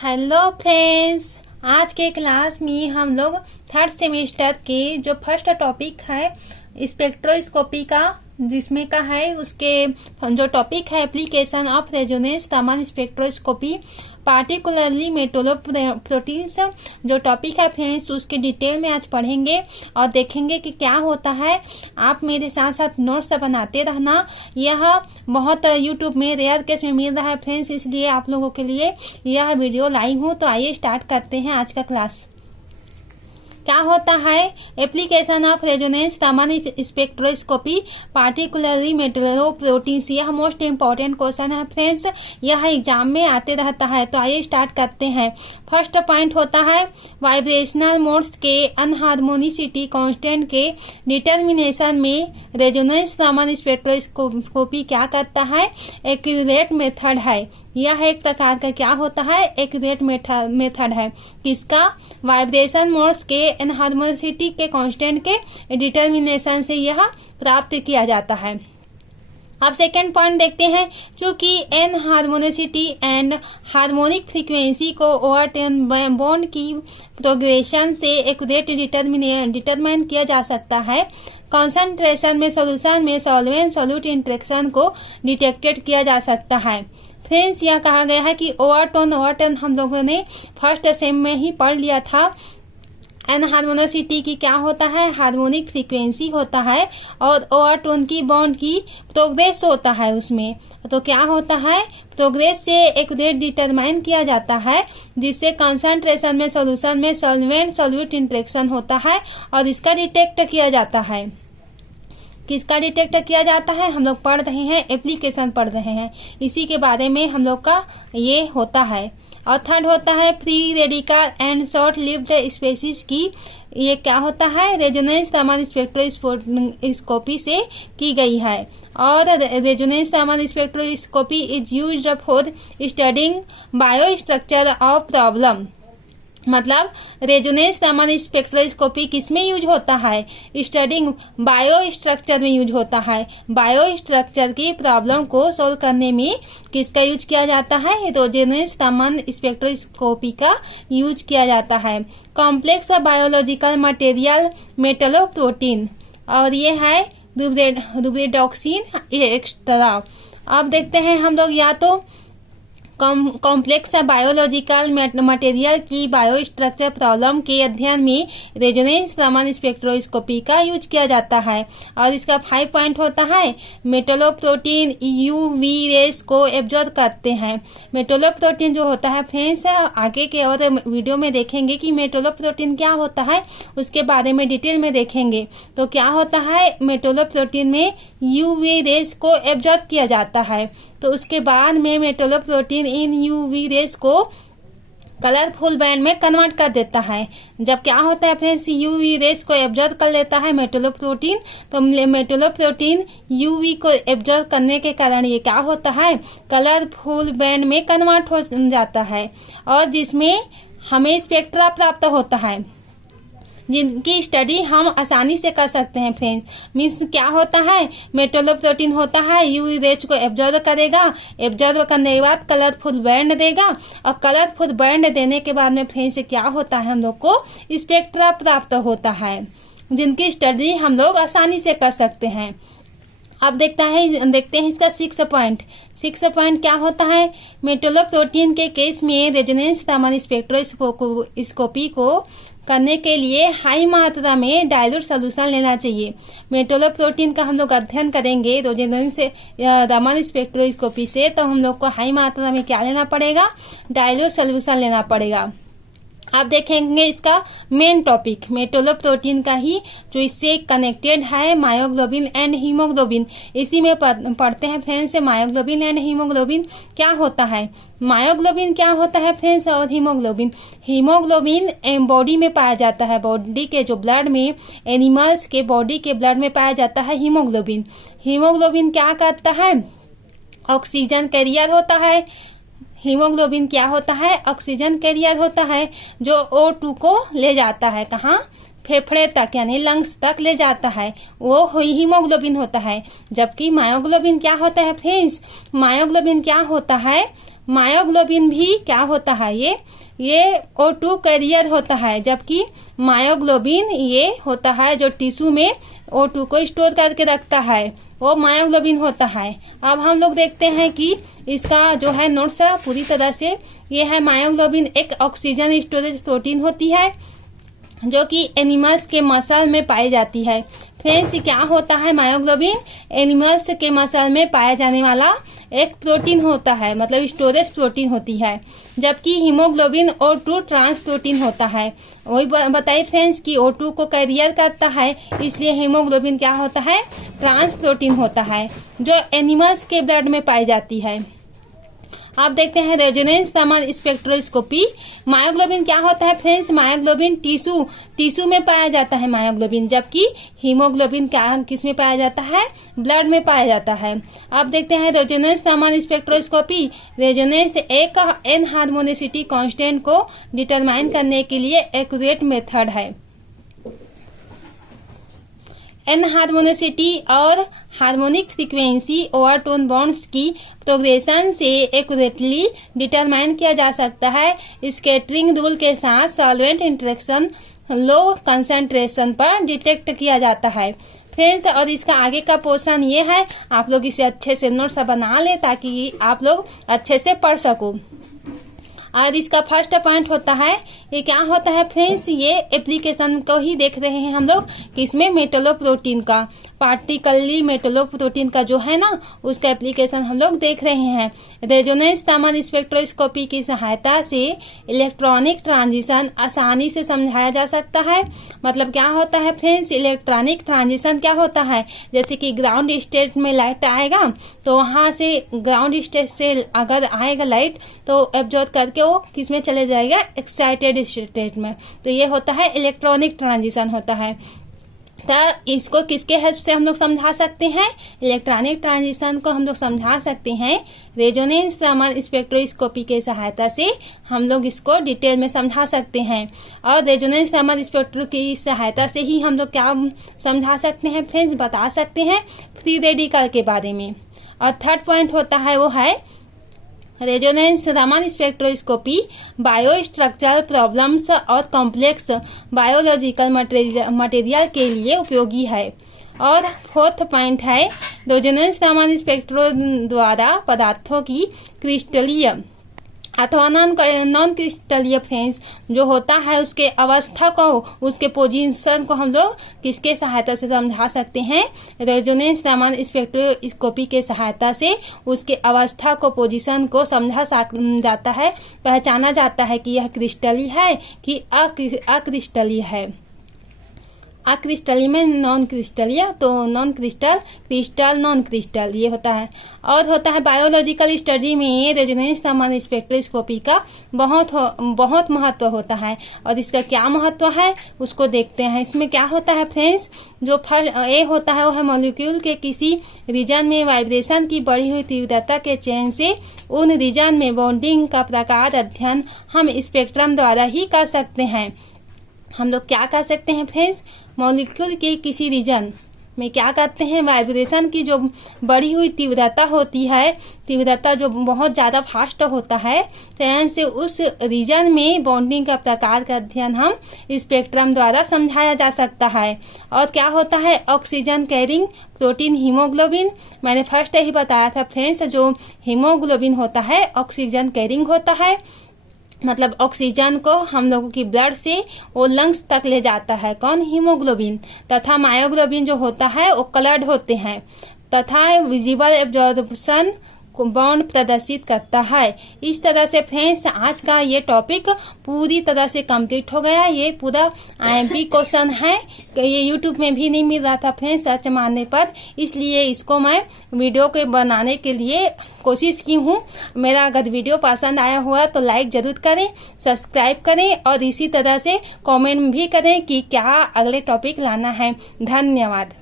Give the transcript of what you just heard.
Hello friends, आज के class में हम लोग थर्ड सेमेस्टर के जो फर्स्ट टॉपिक है स्पेक्ट्रोस्कोपी का, जिसमें का है उसके जो टॉपिक है application of resonance thermal spectroscopy particularly metalloproteins, जो टॉपिक है फ्रेंड्स उसके डिटेल में आज पढ़ेंगे और देखेंगे कि क्या होता है। आप मेरे साथ साथ नोट्स बनाते रहना। यह बहुत यूट्यूब में रेयर केस में मिल रहा है फ्रेंड्स, इसलिए आप लोगों के लिए यह वीडियो लाई हूँ। तो आइए स्टार्ट करते हैं आज का क्लास। क्या होता है application of resonance thermal spectroscopy particularly metalloproteins. यह मोस्ट इम्पोर्टेंट क्वेश्चन है फ्रेंड्स, यह एग्जाम में आते रहता है। तो आइए स्टार्ट करते हैं। फर्स्ट पॉइंट होता है वाइब्रेशनल मोड्स के अनहार्मोनिसिटी कांस्टेंट के डिटर्मिनेशन में रेजोनेंस थर्मल स्पेक्ट्रोस्कोपी क्या करता है, एक्यूरेट मेथड है। यह एक प्रकार का क्या होता है, एक्यूरेट मेथड है। किसका? वाइब्रेशन मोड्स के एनहार्मोनिसिटी के कांस्टेंट के डिटर्मिनेशन से यह प्राप्त किया जाता है। अब सेकेंड पॉइंट देखते हैं। चूंकि anharmonicity and harmonic frequency को ओवरटेन बॉन्ड की प्रोग्रेशन से एक्यूरेट डिटरमाइन किया जा सकता है, कंसंट्रेशन में सॉल्यूशन में सॉल्वेंट सॉल्यूट इंटरेक्शन को डिटेक्टेड किया जा सकता है। फ्रेंड्स, यह कहा गया है कि ओवरटोन हम लोगों ने फर्स्ट सेम में ही पढ़ लिया था। एन हार्मोनिसिटी की क्या होता है, हार्मोनिक फ्रीक्वेंसी होता है, और ओवरटोन की बॉन्ड की प्रोग्रेस होता है उसमें। तो क्या होता है, प्रोग्रेस से एक्यूरेट डिटरमाइन किया जाता है, जिससे कंसंट्रेशन में सॉल्यूशन में सॉल्वेंट सॉल्यूट इंटरेक्शन होता है और इसका डिटेक्ट किया जाता है। किसका डिटेक्ट किया जाता है, हम लोग पढ़ रहे हैं, एप्लीकेशन पढ़ रहे हैं, इसी के बारे में हम लोग का ये होता है। और थर्ड होता है free radical and short lived species की। ये क्या होता है, रेजोनेंस थर्मल स्पेक्ट्रोस्कोपी से की गई है। और resonance thermal spectroscopy is used for studying biostructure of problem. मतलब रेजोनेंस थर्मल स्पेक्ट्रोस्कोपी किसमें यूज होता है, स्टडिंग बायो स्ट्रक्चर में यूज होता है। बायो स्ट्रक्चर की प्रॉब्लम को सोल्व करने में किसका यूज किया जाता है, रेजोनेंस थर्मल स्पेक्ट्रोस्कोपी का यूज किया जाता है। कॉम्प्लेक्स बायोलॉजिकल मटेरियल मेटलोप्रोटीन, और ये है रुब्रेडॉक्सिन एक्स्ट्रा। अब देखते हैं हम लोग, या तो कॉम्प्लेक्स बायोलॉजिकल मटेरियल की बायो स्ट्रक्चर प्रॉब्लम के अध्ययन में रेजोनेंस थर्मल स्पेक्ट्रोस्कोपी का यूज किया जाता है। और इसका 5 पॉइंट होता है मेटलोप्रोटीन यूवी रेस को एब्जॉर्ब करते हैं। मेटलोप्रोटीन जो होता है फ्रेंड्स, आगे के और वीडियो में देखेंगे कि मेटलोप्रोटीन क्या होता है, उसके बारे में डिटेल में देखेंगे। तो क्या होता है, मेटलोप्रोटीन में यूवी रेस को एब्जॉर्ब किया जाता है। तो उसके बाद में मेटलोप्रोटीन इन यूवी रेस को कलरफुल बैंड में कन्वर्ट कर देता है। जब क्या होता है फ्रेंड्स, यूवी रेस को एब्जॉर्ब कर लेता है मेटलोप्रोटीन, तो मेटलोप्रोटीन यूवी को एब्जॉर्ब करने के कारण ये क्या होता है, कलरफुल बैंड में कन्वर्ट हो जाता है, और जिसमें हमें स्पेक्ट्रा प्राप्त होता है, जिनकी स्टडी हम आसानी से कर सकते हैं फ्रेंड्स। मीन्स क्या होता है, मेटलोप्रोटीन होता है यूवी रेज को एब्जॉर्ब करेगा, एब्जॉर्ब करने के बाद कलरफुल बैंड देगा, और कलरफुल बैंड देने के बाद में फ्रेंड्स क्या होता है, हम लोग को स्पेक्ट्रा प्राप्त होता है, जिनकी स्टडी हम लोग आसानी से कर सकते हैं। अब देखते हैं इसका 6 पॉइंट। 6 पॉइंट क्या होता है, मेटलोप्रोटीन के केस में रेजोनेंस थर्मल स्पेक्ट्रोस्कोपी को करने के लिए हाई मात्रा में डाइल्यूट सोल्यूशन लेना चाहिए। मेटलोप्रोटीन का हम लोग अध्ययन करेंगे रेजोनेंस थर्मल स्पेक्ट्रोस्कोपी से, तो हम लोग को हाई मात्रा में क्या लेना पड़ेगा, डाइल्यूट सोल्यूशन लेना पड़ेगा। अब देखेंगे इसका मेन टॉपिक मेटलोप्रोटीन का ही, जो इससे कनेक्टेड है, मायोग्लोबिन एंड हीमोग्लोबिन। इसी में पढ़ते हैं फ्रेंड्स, मायोग्लोबिन एंड हीमोग्लोबिन क्या होता है। मायोग्लोबिन क्या होता है फ्रेंड्स, और हीमोग्लोबिन बॉडी में पाया जाता है, बॉडी के जो ब्लड में, एनिमल्स के बॉडी के ब्लड में पाया जाता है हीमोग्लोबिन। हीमोग्लोबिन क्या करता है, ऑक्सीजन कैरियर होता है। हीमोग्लोबिन क्या होता है, ऑक्सीजन कैरियर होता है, जो O2 को ले जाता है कहाँ, फेफड़े तक यानी लंग्स तक ले जाता है, वो हीमोग्लोबिन होता है। जबकि मायोग्लोबिन क्या होता है फ्रेंड्स, मायोग्लोबिन क्या होता है, मायोग्लोबिन भी क्या होता है, ये O2 कैरियर होता है, जबकि मायोग्लोबिन ये होता है जो टिश्यू में O2 को स्टोर करके रखता है, वो मायोग्लोबिन होता है। अब हम लोग देखते हैं कि इसका जो है नोट्स पूरी तरह से ये है। मायोग्लोबिन एक ऑक्सीजन स्टोरेज प्रोटीन होती है जो कि एनिमल्स के मसल में पाई जाती है। फ्रेंड्स, क्या होता है मायोग्लोबिन? एनिमल्स के मसल में पाया जाने वाला एक प्रोटीन होता है, मतलब स्टोरेज प्रोटीन होती है, जबकि हीमोग्लोबिन O2 ट्रांस प्रोटीन होता है। वही बताइए फ्रेंड्स कि O2 को कैरियर करता है, इसलिए हीमोग्लोबिन क्या होता है? ट्रांस प्रोटीन होता है जो एनिमल्स के ब्लड में पाई जाती है। आप देखते हैं रेजोनेंस थर्मल स्पेक्ट्रोस्कोपी। मायोग्लोबिन क्या होता है फ्रेंड्स? मायोग्लोबिन टिश्यू में पाया जाता है मायोग्लोबिन, जबकि हीमोग्लोबिन क्या किस में पाया जाता है? ब्लड में पाया जाता है। आप देखते हैं रेजोनेंस थर्मल स्पेक्ट्रोस्कोपी। रेजोनेंस एक एन हार्मोनिसिटी कांस्टेंट को डिटरमाइन करने के लिए एक्यूरेट मेथड है। एन हार्मोनिसिटी और हार्मोनिक फ्रीक्वेंसी ओवरटोन बॉन्ड्स की प्रोग्रेशन से एक्यूरेटली डिटरमाइन किया जा सकता है। स्कैटरिंग रूल के साथ सॉल्वेंट इंटरेक्शन लो कंसंट्रेशन पर डिटेक्ट किया जाता है। फ्रेंड्स, और इसका आगे का पोर्शन ये है, आप लोग इसे अच्छे से नोट्स बना ले ताकि आप लोग अच्छे से पढ़ सको। और इसका फर्स्ट पॉइंट होता है, ये क्या होता है फ्रेंड्स? ये एप्लीकेशन को ही देख रहे हैं हम लोग कि इसमें मेटलोप्रोटीन का, पार्टिकली मेटलोप्रोटीन का जो है ना, उसका एप्लीकेशन हम लोग देख रहे हैं। रेजोनेंस थर्मल स्पेक्ट्रोस्कोपी की सहायता से इलेक्ट्रॉनिक ट्रांजिशन आसानी से समझाया जा सकता है। मतलब क्या होता है फ्रेंड्स? इलेक्ट्रॉनिक ट्रांजिशन क्या होता है? जैसे कि ग्राउंड स्टेट में लाइट आएगा तो वहां से ग्राउंड स्टेट से अगर आएगा लाइट तो एब्जॉर्ब करके वो किस में चले जाएगा? एक्साइटेड स्टेट में। तो ये होता है इलेक्ट्रॉनिक ट्रांजिशन होता है। तो इसको किसके हेल्प से हम लोग समझा सकते हैं? इलेक्ट्रॉनिक ट्रांजिशन को हम लोग समझा सकते हैं रेजोनेंस थर्मल स्पेक्ट्रोस्कोपी के सहायता से। हम लोग इसको डिटेल में समझा सकते हैं। और रेजोनेंस थर्मल स्पेक्ट्रो की सहायता से ही हम लोग क्या समझा सकते हैं फ्रेंड्स? बता सकते हैं फ्री रेडिकल के बारे में। और थर्ड पॉइंट होता है वो है रेजोनेंस थर्मल स्पेक्ट्रोस्कोपी बायोस्ट्रक्चरल प्रॉब्लम्स और कॉम्प्लेक्स बायोलॉजिकल मटेरियल के लिए उपयोगी है। और फोर्थ पॉइंट है रेजोनेंस थर्मल स्पेक्ट्रो द्वारा पदार्थों की क्रिस्टलीय अथवा नॉन क्रिस्टलीय फ्रेंड्स जो होता है उसके अवस्था को, उसके पोजीशन को हम लोग किसके सहायता से समझा सकते हैं? रेजोनेंस थर्मल स्पेक्ट्रोस्कोपी के सहायता से उसके अवस्था को, पोजीशन को समझा जाता है, पहचाना जाता है कि यह क्रिस्टलीय है कि अक्रिस्टलीय है। अक्रिस्टलीय में नॉन क्रिस्टलीय, तो non crystal, crystal, non crystal ये होता है। और होता है बायोलॉजिकल स्टडी में रेजोनेंस थर्मल स्पेक्ट्रोस्कोपी का बहुत महत्व होता है। और इसका क्या महत्व है उसको देखते हैं। इसमें क्या होता है फ्रेंड्स? जो ए होता है वो है मॉलिक्यूल के किसी रीजन में वाइब्रेशन की बढ़ी हुई तीव्रता के चयन से उन रीजन में बॉन्डिंग का प्रकार अध्ययन हम स्पेक्ट्रम द्वारा ही कर सकते हैं। हम लोग क्या कर सकते हैं फ्रेंड्स? मॉलिक्यूल के किसी रीजन में क्या करते हैं? वाइब्रेशन की जो बढ़ी हुई तीव्रता होती है, तीव्रता जो बहुत ज्यादा फास्ट होता है, चयन से उस रीजन में बॉन्डिंग का प्रकार का अध्ययन हम स्पेक्ट्रम द्वारा समझाया जा सकता है। और क्या होता है? ऑक्सीजन कैरिंग प्रोटीन हीमोग्लोबिन, मैंने फर्स्ट ही बताया था फ्रेंड्स, जो हीमोग्लोबिन होता है ऑक्सीजन कैरिंग होता है। मतलब ऑक्सीजन को हम लोगों की ब्लड से वो लंग्स तक ले जाता है, कौन? हीमोग्लोबिन। तथा मायोग्लोबिन जो होता है वो कलर्ड होते हैं तथा विजिबल एब्जॉर्प्शन बॉन्ड प्रदर्शित करता है। इस तरह से फ्रेंड्स आज का ये टॉपिक पूरी तरह से कंप्लीट हो गया। ये पूरा IMP क्वेश्चन है, ये यूट्यूब में भी नहीं मिल रहा था फ्रेंड्स सर्च मारने पर, इसलिए इसको मैं वीडियो के बनाने के लिए कोशिश की हूँ। मेरा अगर वीडियो पसंद आया हुआ तो लाइक जरूर करें, सब्सक्राइब करें और इसी तरह से कमेंट भी करें कि क्या अगले टॉपिक लाना है। धन्यवाद।